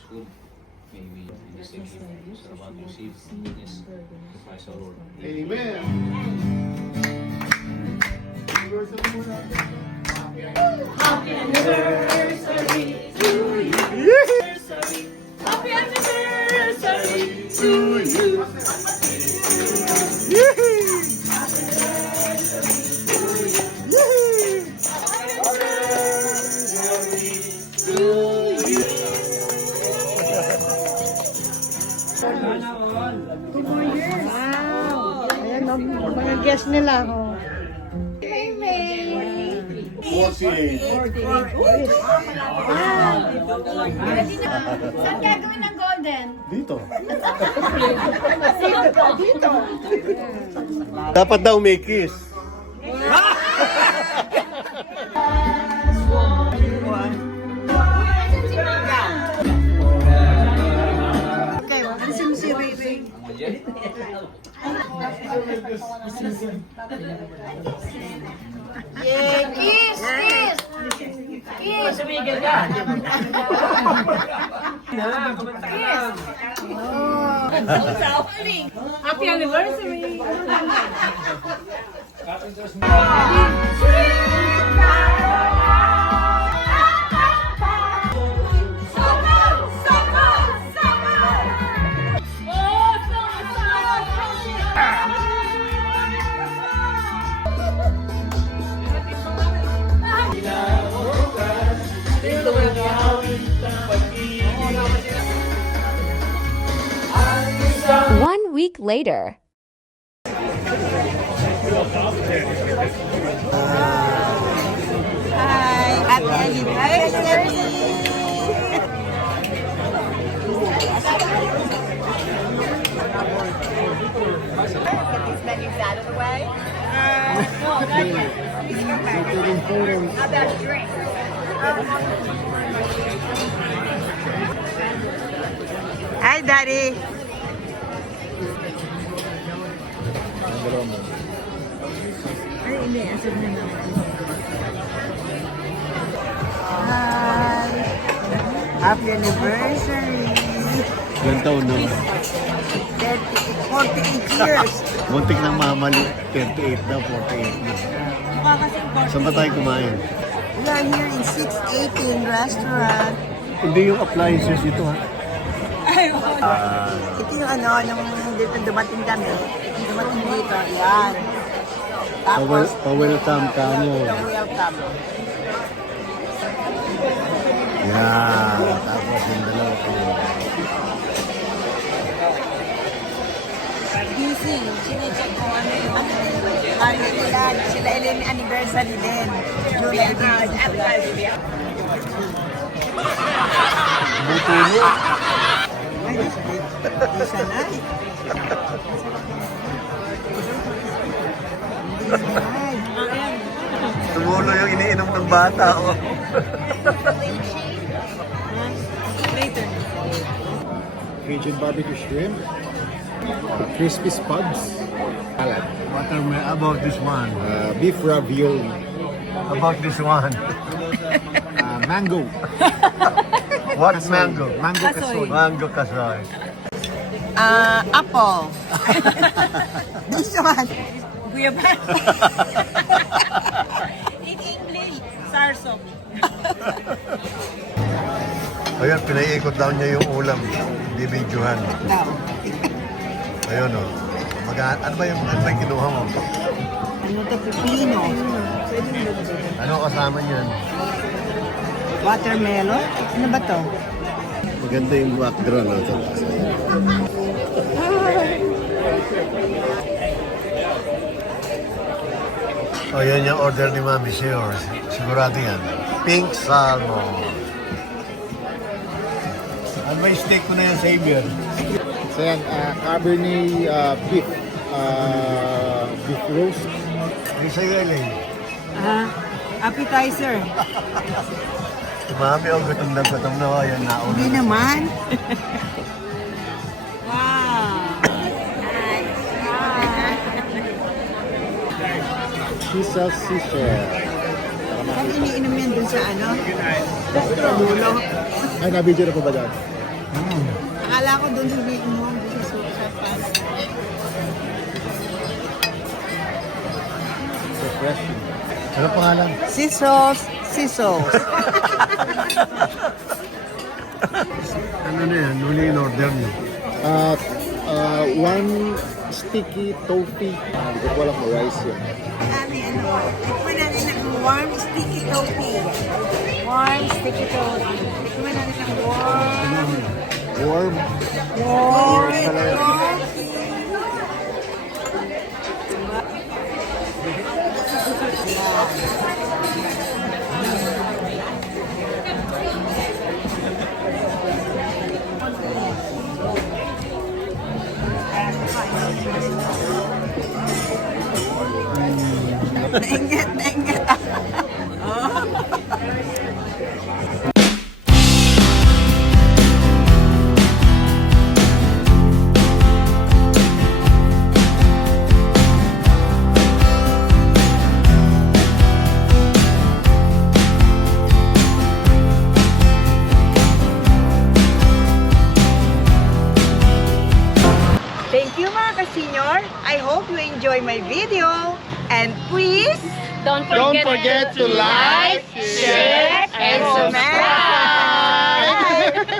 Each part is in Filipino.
this food. Maybe in this day is about to receive goodness in Christ our Lord. Amen. Happy anniversary to you. Happy anniversary to you. Wow! Ayan, mga guest nila. Oh. May May! 48. Saan gagawin ng golden? Dito. Dito. Dapat daw may kiss. Okay, asin si Ray. Yay! Kiss! Kiss! Kiss! Happy anniversary. One week later. Hi! Happy anniversary! Get these menus out of the way. No, not yet. How about a drink? Hi, Daddy! Ay, hindi. Asad na naman. Hi! Happy anniversary! Ilang taon na? 48 years! Muntik ng mamali. 38 na, 48 na. Mukha kasi Saan ba tayo kumain? We are here in 618 restaurant. Hindi yung appliances ito ha. Ito yung ano, nung dito dumating kami. Dumating dito, yan. Tapos, Pa-welcome ka mo. welcome. Yan. Tapos yung dalawa. Gising, sinecheck ko ano yung ano nila. Sila yung anniversary din. July anniversary. Buto mo. Ay, isa na. Tumulo yung iniinom ng bata. Oh. Later. Cajun barbecue shrimp. Crispy spuds. Salad. What are about this one? Beef ravioli. About this one? Mango. What's mango? Mango kasoy. Mango kasoy. Apple. This one. Guyaban. In English, sarsop. Ayun, pinaiikot daw niya yung ulam. Bibidyohan. Ayun o. Ano ba yung kinuha mo? Ano to, pipino? Ano kasama niyan? Watermelon? Ano ba to? Maganda yung background. Oh, yan yung order ni Mami. Sigurado yan. Pink salmon. Ano ba yung steak ko na yan, Xavier? So yan, Cabernet beef, beef roast. Ano sa'yo, Elaine? Appetizer. Si Mami, oh, gutom na. Ayan, nauna. Hindi naman. Wow. Chisel Seashell. Pag iniinom yan dun sa ano? Dulo. Ay, nabidyo na po ba dyan? Akala ko doon hindi mo sa suka pa. Refreshing. Ano pangalan? Sisos. Sisos. Ano na yan? Huli in order niyo. One sticky toffee. Hindi ko alam mo rice yun. Tikman natin ng warm sticky toffee. Warm sticky toffee. Tikman natin ng warm. Warm. Warm Color. toffee. Naingat, naingat. Thank you mga ka-senior. I hope you enjoy my video. And please, Don't Don't forget to like, share, and subscribe!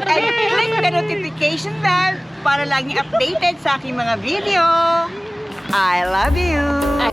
And click the notification bell para laging updated sa aking mga video. I love you! I